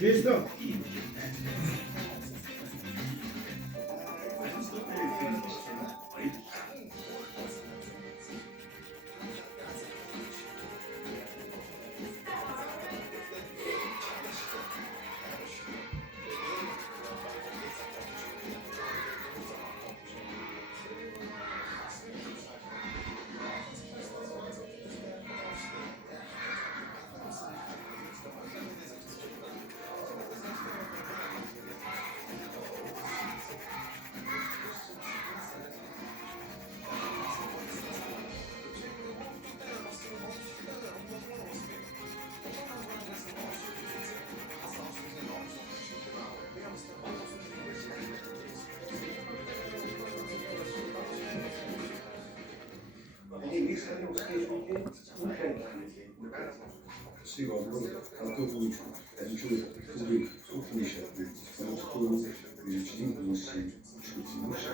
Честно. Sì, tanto lui, aggiunge lui, su finisce, tanto lui, ci inclusi, ci finisce.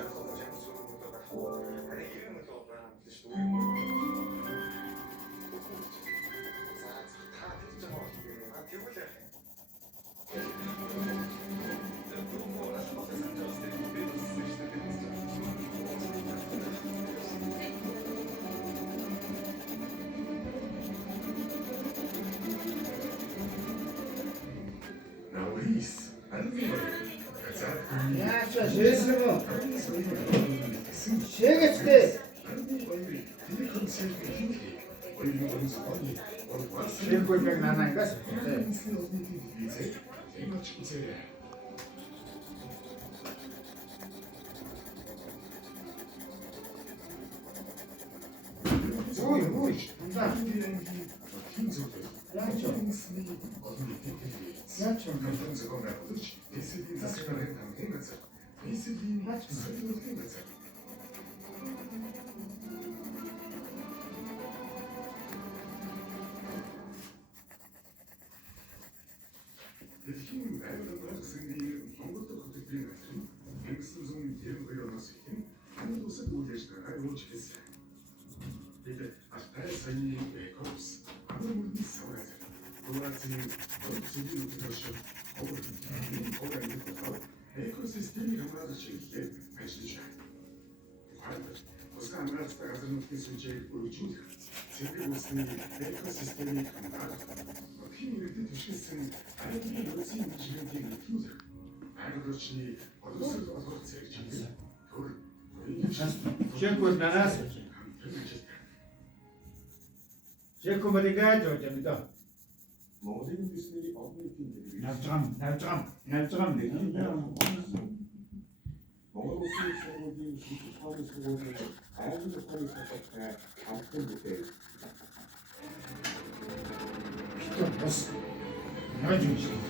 Яачаа шээсэн юм уу? Шээгээчтэй. Шээгүй яг нанаагаас. Ой. Яачаа. Дэлхийн аймаг гэсэн Монгол дахь хөтөлбөрийн ашиг 1992 оноос эхлэн Монгол улсад үйл ажиллагаа явуулж эхэлсэн. Бид алтай саяны корпус амрын мөрний савраа Турацийн өсвөрийн хөтөлбөрөөр экосистемийг хамгаалж чиглэлээр ажиллаж байна. Тухайлбал, усны хамгаалалттай газар нутгийн сүнжээг өргөжүүлэх, цэрэг усны экосистемийг хамгаалах, нутгийн иргэдэд түшигсэн аймгийн нөөцийн менежментийг нэвтрүүлэх, аймаг орчны боловсрол олгох зэрэг чиглэл төр Шээгүй нараас. Шээгүй мэрэгэж явж байна. Монголын бизнесийн олон нийтийн төлөв. Навжгам. Монгол улсын сургуулийн шийдвэрлэлийн сургуулийн аймаг ухааны салбарт хамтдан бүтээл. Бас. Яаж юм шиг.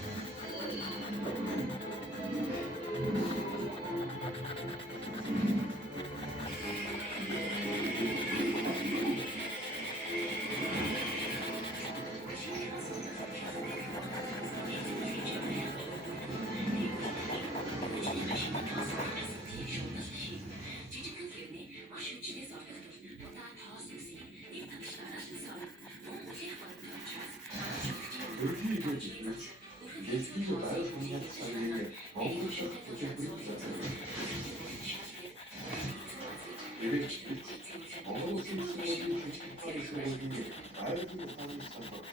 Өргөийг гэж дэвтгий байр хамгаалалтын Монгол улсад хөтөлбөрийг засаг. Монгол улсын сургуулийн шийдвэрлэлийн сургуулийн аймгийн ухааны салбар.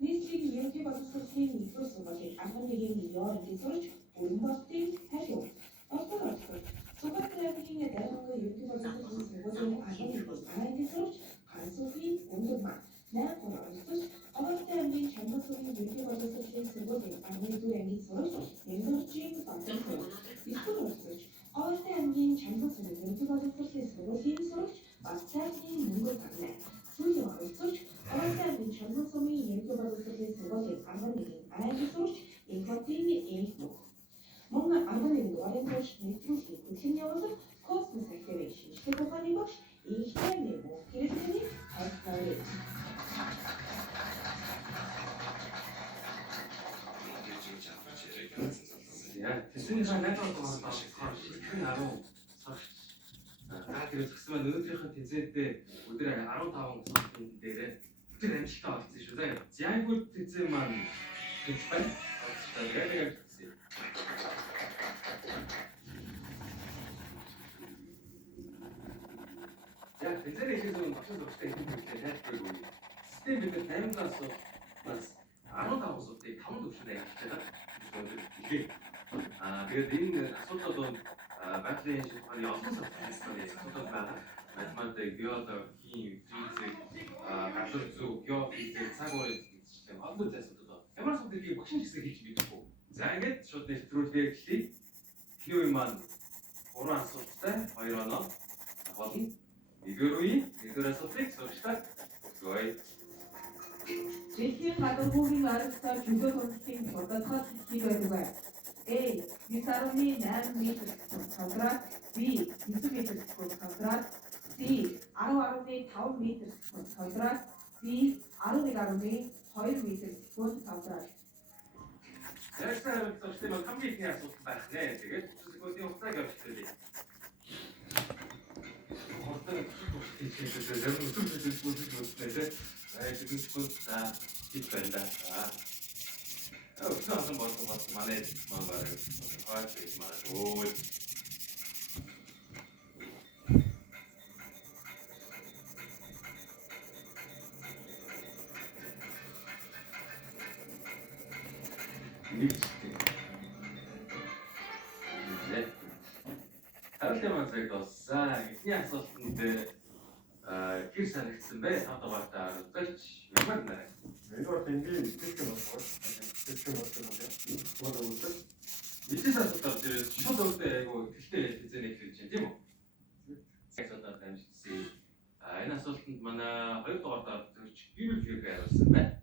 нийслэлийн ерөнхий боловсролын нэгдүгээр сургуулийн 11-ийн ёорын сурч Улаанбаатарын тахив. Октор октор. Сугатгийн дараагийн ерөнхий боловсролын сургуулийн 11-ийн сурч Ганцхан Ундмаа. Найхор октор. Аваатарын чамбасгийн ерөнхий боловсролын сургуулийн 11-ийн сурч Энгөржийн Батхан. Искор октор. Аваатарын чамбасгийн ерөнхий боловсролын сургуулийн сурч Батцаагийн Мөнгө Багнаа. Сүүлийн октор. Аваатарын чамбасгийн ерөнхий боловсролын сургуулийн 11-ийн сурч Инхотын Эльбух. Мөн 11 дугаарыг турш нэвтрүүлгийг хүлээн явуулах Cosmos Activation шинжилгээ ухааны багш Ийхтэй Нэмүү хэрэглэний хайрцагт. Яг тэсний найдвар болохоор шилхэн 10 сар. Тэгээд згсэн маань өнөөдрийнхэн тэнцээдээ өдөр 15 сарын дээрээ тэр амжилттай олцсон шүү дээ. Зянгууд тэнцээ маань тэнцбай. Тэгээд яг тэнцээ хийсэн багшд өгсөн хэлбэртэй тайлбарыг өгье. Систем бид 8-аас бас 15 суудыг 5 төвшөнд ажиллаж байгаа. Тэгээд энэ асуудал бол батлын шилжүүлэх олон сарцны асуудал байна. Математик, биологи, хими, физик, гадар зүг, геофизик, цаг уурын гэх мэт олон асуудал байна. Ямар асуудлыг багш хэсэг хийж мэдгүй. За ингээд шууд нэвтрүүлгээ эхлэе. Хиуи маань 3 асуулттай 2 оноо болно. Нэгдүгээр асуултыг сурчтай өгөөе. Жишээ гадуугийн аргатай жүзэг хөлтийн бодолтой хэлхий байдаг бай. A. 9.8 метр квадрат, B. 9 метр квадрат, C. 10.5 метр квадрат, D. 11.2 метр квадрат. Яг сайн сурчтай бол хамгийн ихний асуулт байх нэ. Тэгээд 30 секундын хугацааг явуулъя. Хортон хийхдээ зөв үсэлтэй тэгээд секунд за хит байна да. Өчигдөр болсон манай хаач манай өө Харалтайгаа zegdossa. Эхний асуултанд хэр санагдсан бэ? Тав дугаартаа үзэж ямар нэр? Нэгдүгээр тэнгийн систем болохоор систем болдог юм байна. Мэдээс асуудал дээр шууд өөртөө айгу ихтэй хэлцээний хэлж байна тийм үү? Асуудал дамжчихсан. Энэ асуултанд манай 2 дугаартаа үзэж юу хийх хариулсан бэ?